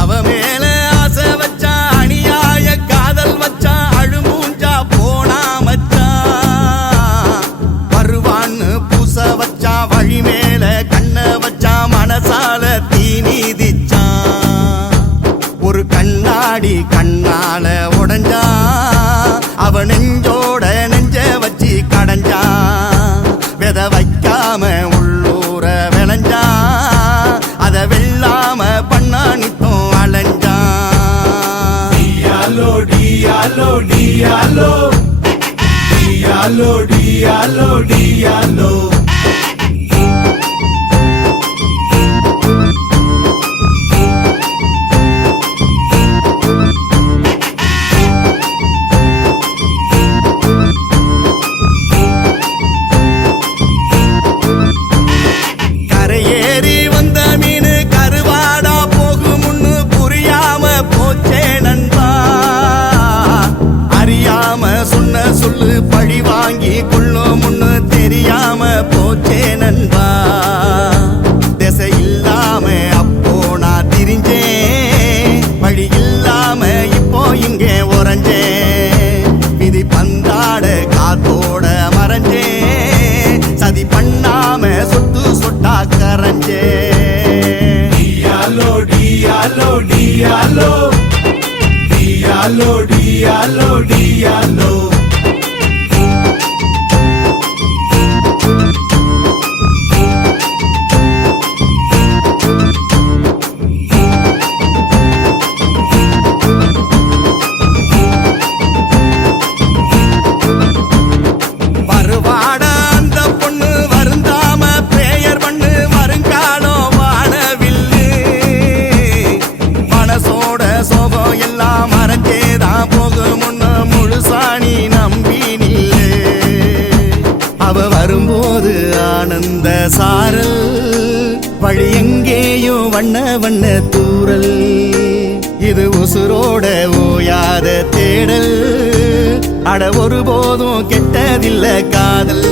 அவ மேல ஆசை வச்சா அநியாய காதல் வச்சா அழுமூஞ்சா போனா மச்சான் வருவான்னு பூச வச்சா வழி மேல கண்ண வச்சா மனசால தீனிதிச்சான் ஒரு கண்ணாடி கண்ணால உடஞ்சா அவ நெஞ்சோட நெஞ்ச வச்சு கடைஞ்சான் வித வைக்காம உள்ளூர விளைஞ்சா அத வெள்ளாம பண்ணானிட்டும் அலைஞ்சான் டியாலோ டியாலோ டியாலோ டியாலோ டியாலோ டியாலோ சொல்லு பழி வாங்கி கொள்ளும் முன்னு தெரியாம போச்சே நண்பா திசை இல்லாம அப்போ நான் திரிஞ்சேன் வழி இல்லாம இப்போ இங்கே உறைஞ்சேன் விதி பந்தாட காத்தோட மறைஞ்சேன் சதி பண்ணாம சொட்டு சொட்டா கரைஞ்சேன் டியாலோ டியாலோ டியாலோ டியாலோ டியாலோ டியாலோ வரும்போது ஆனந்த சாரல் வழி எங்கேயும் வண்ண வண்ண தூரல் இது உசுரோட ஓயாத தேடல் அட ஒருபோதும் கெட்டதில்ல காதல்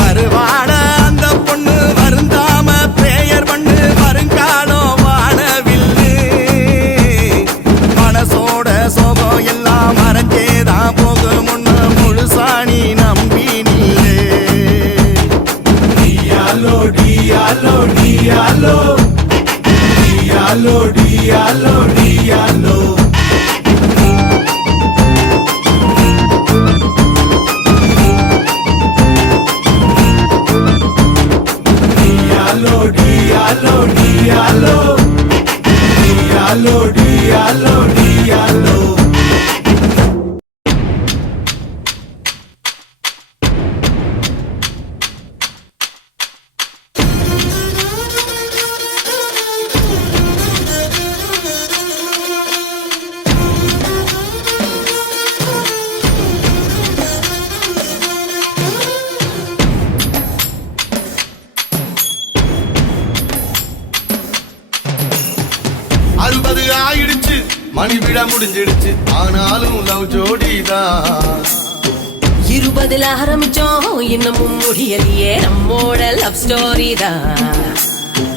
வருவாட அந்த பொண்ணு வருந்தாம பிரேயர் பண்ணு வருங்காலம் வானவில்லு மனசோட சோகம் எல்லாம் மறைஞ்சேதான் போகும் முன்ன முழுசாணி நம்பி Diallo, diallo, diallo, diallo, diallo. Diallo, diallo, diallo, diallo, diallo, diallo. ஆயிடுச்சு மணி விழா முடிஞ்சிடுச்சு ஆனாலும் லவ் ஜோடிதான் 20 ஆரம்பிச்சோம் இன்னமும் முடியலையே நம்மோட லவ் ஸ்டோரி தான்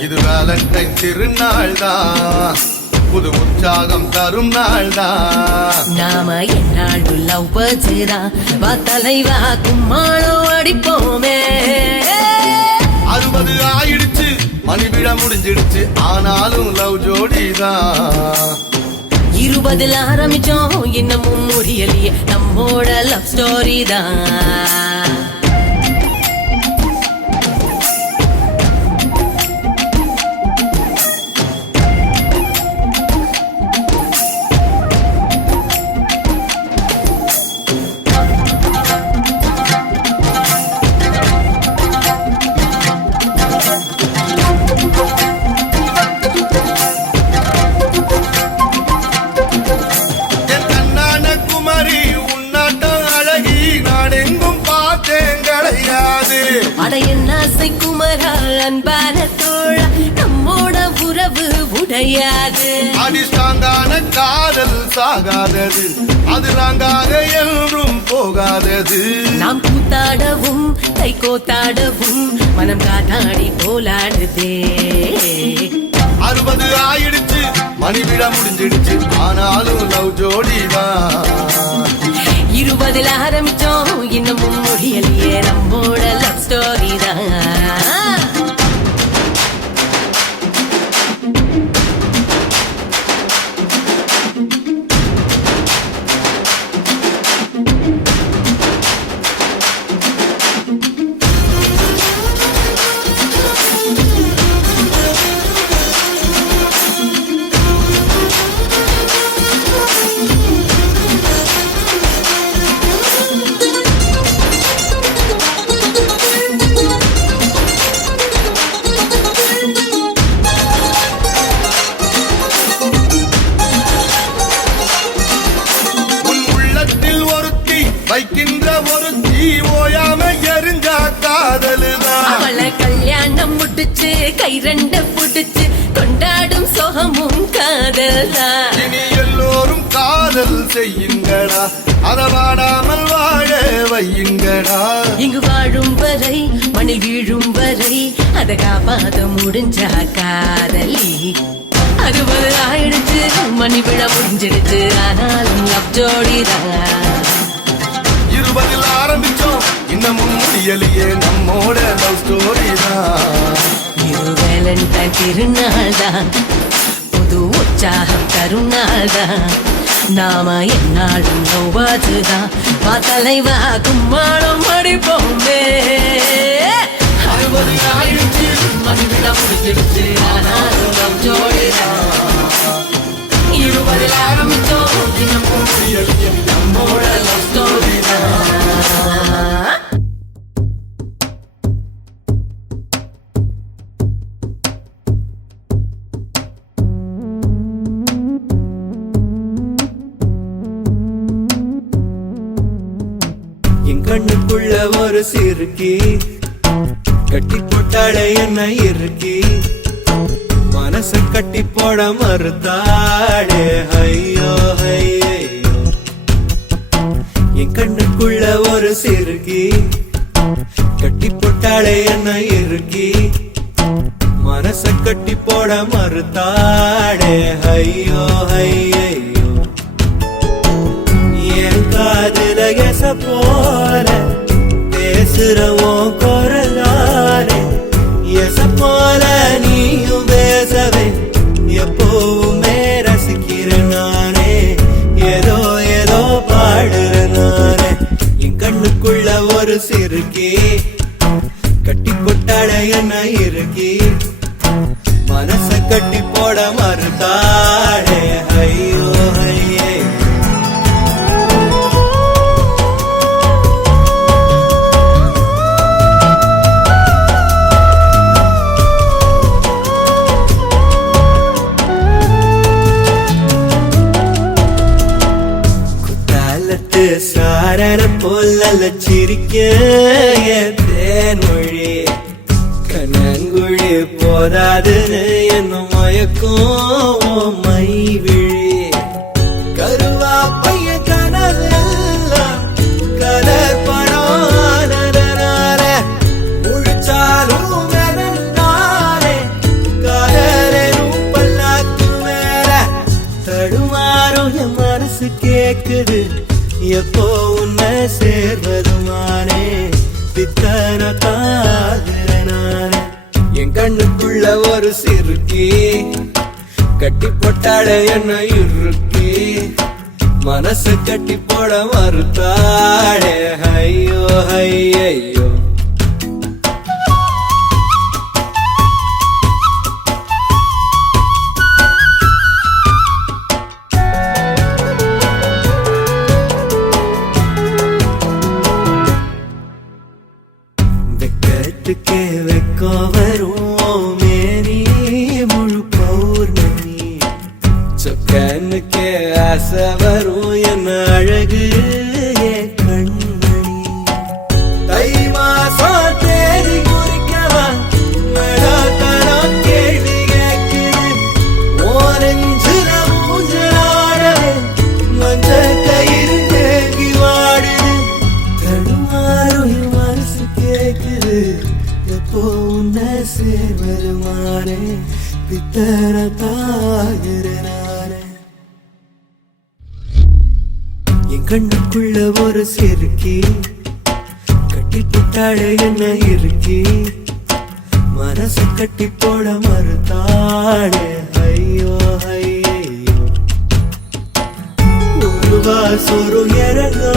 இது வேலண்டைன் திருநாள் தான் புது உற்சாகம் தரும் நாள் தான் நாம என்னாள் லவ் பச்சுதான் வா தலைவா கும்மாளம் அடிப்போமே 60 ஆயிடுச்சு மணி விழா முடிஞ்சிடுச்சு ஆனாலும் லவ் ஜோடிதான் 20 ஆரம்பிச்சோம் இன்னமும் முடியலையே நம்மோட லவ் ஸ்டோரி தான் குமரி உன்னாட்டம் அழகி அட என்ன குமரா அன்பான தோழா நம்மோட உறவு உடையாது அடிஸ்டாங்கான காதல் சாகாதது அது நாங்காக என்றும் போகாதது நாம் கூத்தாடவும் கை கோத்தாடவும் மனம் காத்தாடி போலாடுதே 60 ஆயிடுச்சு மணி விழா முடிஞ்சிடுச்சு ஆனாலும் லவ் ஜோடிதான் 20 ஆரம்பிச்சோம் இன்னமும் முடியலையே நம்மோட லவ் ஸ்டோரி தான் வைக்கின்ற ஒரு தீ ஓயாம எரிஞ்சா காதலுதான் அவளை கல்யாணம் முடிச்சு கை ரெண்ட புடிச்சு கொண்டாடும் சோகமும் காதல்தான் இனி எல்லோரும் காதல் செய்யுங்கடா அத வாடாமல் வாழ வையுங்கடா இங்கு வாழும் வரை மணில் வீழும் வரை அத காப்பாத முடிஞ்சா காதலி 60 ஆயிடுச்சு மணி விழா முடிஞ்சிடுச்சு ஆனாலும் லவ் ஜோடிதான் 20 ஆரம்பிச்சோம் இன்னமும் முடியலையே நம்மோட லவ் ஸ்டோரி தான் இது வேலண்டைன் திருநாள் தான் புது உற்சாகம் தருநாள் தான் நாம என்னாலும் நோவாதுதான் தலைவா கும்மாளம் அடிப்போமே 60 ஆயிடுச்சு மணி விழா முடிஞ்சிடுச்சு ஆனாலும் லவ் ஜோடிதான் 20 ஆரம்பிச்சோம் இன்னமும் முடியலையே நம்மோட லவ் ஸ்டோரி தான் என் கண்ணுக்குள்ள ஒரு சிறுக்கி கட்டி போட்டாளே என்ன இருக்கி மனச கட்டி போட மறுத்தாளே ஐயோ ஐயோ என் கண்ணுக்குள்ள ஒரு சிறுக்கி கட்டி போட்டாளே என்ன இருக்கி மனச கட்டி போட மறுத்தாளே ஐயோ ஐயோ என் காதுல எச போல பேசுறவோம் குரலாரே எச போல நீயும் பேசவே எப்பவுமே ரசிக்கிற நானே ஏதோ ஏதோ பாடுற நானே என் கண்ணுக்குள்ள ஒரு சிறுக்கி கட்டி போட்டாள என்ன இருக்கி மனச கட்டி போட மறுத்தாளே ஐயோ ஐயே சாரண போல சிரிக்க தேன்மொழி கண்ணங்குழி போதாதுன்னு என்ன மயக்கும் மை விழி கருவா பைய கனவெல்லாம் கலர் படம் முழிச்சாலும் மெனந்தாரே காதலும் பல்லாக்கு மேல தடுமாறும் என் மனசு கேக்குது எப்போ உன்னை சேர்வதுமானே பித்தன தாகிற நானே என் கண்ணுக்குள்ள ஒரு சிறுக்கி கட்டி போட்டாள என்ன இருக்கி மனச கட்டி போட மறுத்தாளே ஐயோ ஐயோ வெக்கம் வரும் மேரி முழு பௌர்ணமி சொக்கனுக்கே ஆசை வரும் என்ன அழகு கண்மணி தை பித்தரத்தாயிரே என் கண்ணுக்குள்ள ஒரு சிறுக்கி கட்டி புட்டாளே என்ன இருக்கி மனச கட்டி போட மறுத்தாளே ஐயோ ஐயோ ஒரு வாசொரு இறங்கா